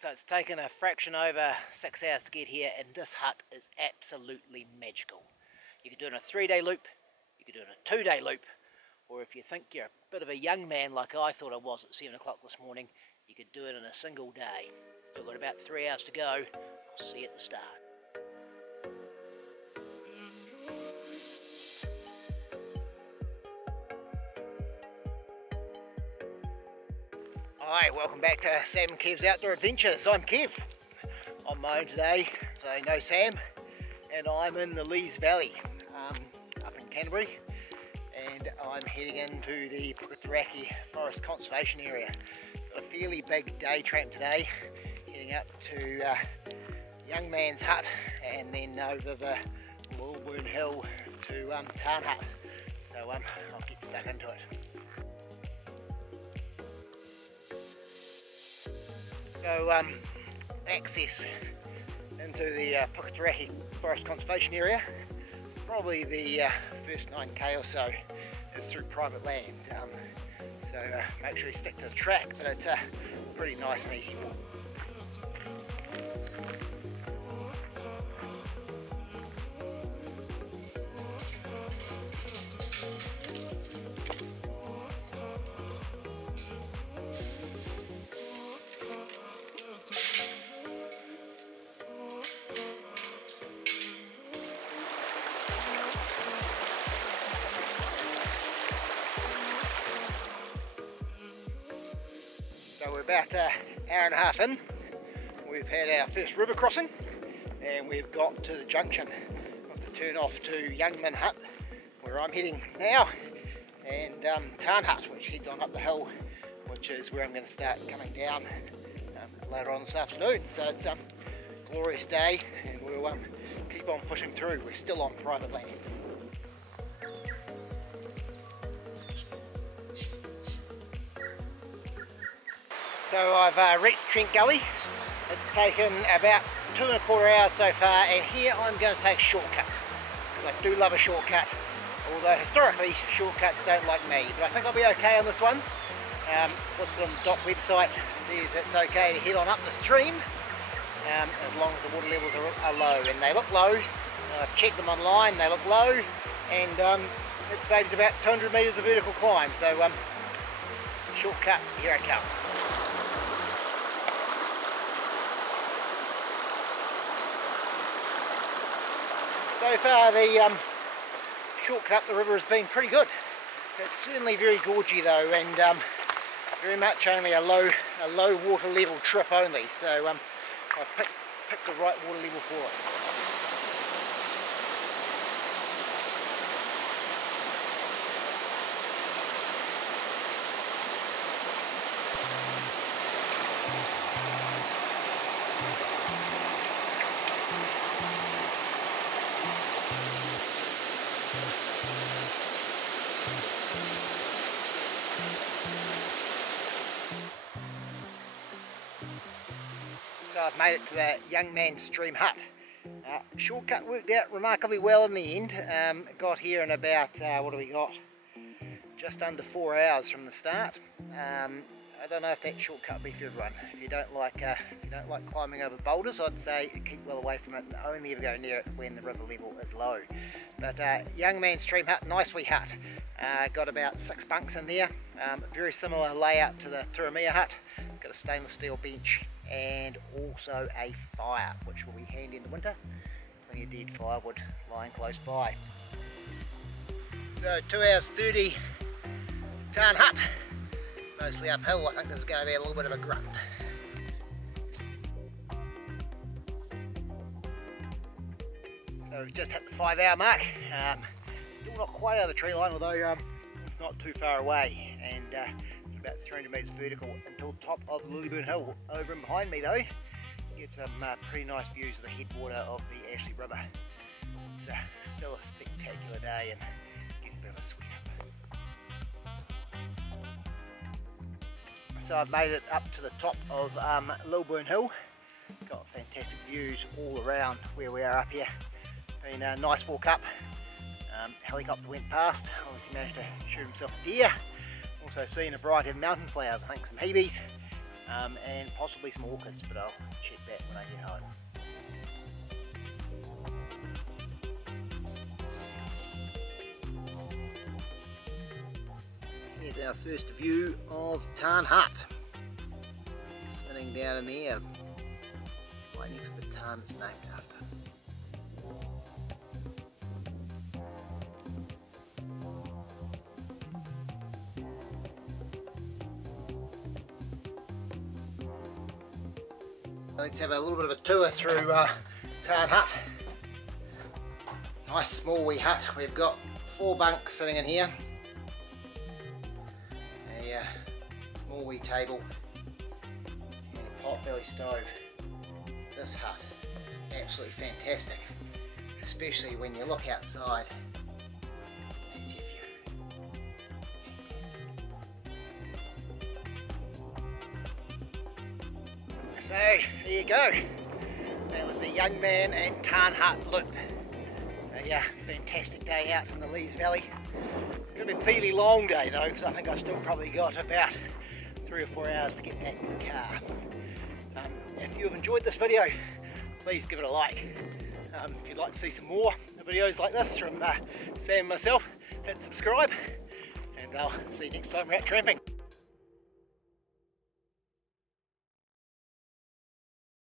So it's taken a fraction over 6 hours to get here, and this hut is absolutely magical. You can do it in a 3-day loop, you can do it in a 2-day loop, or if you think you're a bit of a young man like I thought I was at 7 o'clock this morning, you could do it in a single day. Still got about 3 hours to go. I'll see you at the start. Hi, welcome back to Sam and Kev's Outdoor Adventures. I'm Kev, on my own today, so no Sam, and I'm in the Lees Valley, up in Canterbury, and I'm heading into the Puketeraki Forest Conservation Area. Got a fairly big day tramp today, heading up to Youngman's Hut, and then over the Lulburn Hill to Tarn Hut, so I'll get stuck into it. So access into the Puketeraki Forest Conservation Area, probably the first 9k or so is through private land, so make sure you stick to the track, but it's a pretty nice and easy walk. So we're about an hour and a half in. We've had our first river crossing and we've got to the junction. Got to turn off to Youngman Hut, where I'm heading now, and Tarn Hut, which heads on up the hill, which is where I'm going to start coming down later on this afternoon. So it's a glorious day and we'll keep on pushing through. We're still on private land. So I've reached Trent Gully. It's taken about 2¼ hours so far, and here I'm going to take a shortcut, because I do love a shortcut, although historically shortcuts don't like me, but I think I'll be okay on this one. It's listed on the DOC website, says it's okay to head on up the stream as long as the water levels are low, and they look low. I've checked them online, they look low, and it saves about 200 metres of vertical climb, so shortcut, here I come. So far the shortcut up the river has been pretty good. It's certainly very gorgey though, and very much only a low water level trip only, so I've picked the right water level for it. So I've made it to the Youngman Stream Hut. Shortcut worked out remarkably well in the end. Got here in about, what do we got? Just under 4 hours from the start. I don't know if that shortcut would be for everyone. If you don't like climbing over boulders, I'd say keep well away from it and only ever go near it when the river level is low. But Youngman Stream Hut, nice wee hut. Got about 6 bunks in there. Very similar layout to the Turamea hut. Got a stainless steel bench and also a fire, which will be handy in the winter. Plenty of dead firewood lying close by. So 2 hours 30 Tarn Hut, mostly uphill. I think this is going to be a little bit of a grunt. So we've just hit the 5 hour mark. Still not quite out of the tree line, although it's not too far away, and about 300 metres vertical until top of the Lulburn Hill. Over and behind me though, you get some pretty nice views of the headwater of the Ashley River. It's still a spectacular day and getting a bit of a sweat up. So I've made it up to the top of Lulburn Hill. Got fantastic views all around where we are up here. Been a nice walk up. Helicopter went past, obviously managed to shoot himself a deer. Also seen a variety of mountain flowers, I think some hebes, and possibly some orchids, but I'll check that when I get home. Here's our first view of Tarn Hut, sitting down in there, right next to the tarn it's named after. Let's have a little bit of a tour through Tarn Hut. Nice small wee hut. We've got 4 bunks sitting in here. A small wee table and a pot-belly stove. This hut is absolutely fantastic, especially when you look outside. That's your view. So there you go. That was the Youngman and Tarn Hut loop. Yeah, fantastic day out in the Lees Valley. It's going to be a fairly long day though, because I think I've still probably got about 3 or 4 hours to get back to the car. If you've enjoyed this video, please give it a like. If you'd like to see some more videos like this from Sam and myself, hit subscribe, and I'll see you next time we're out tramping.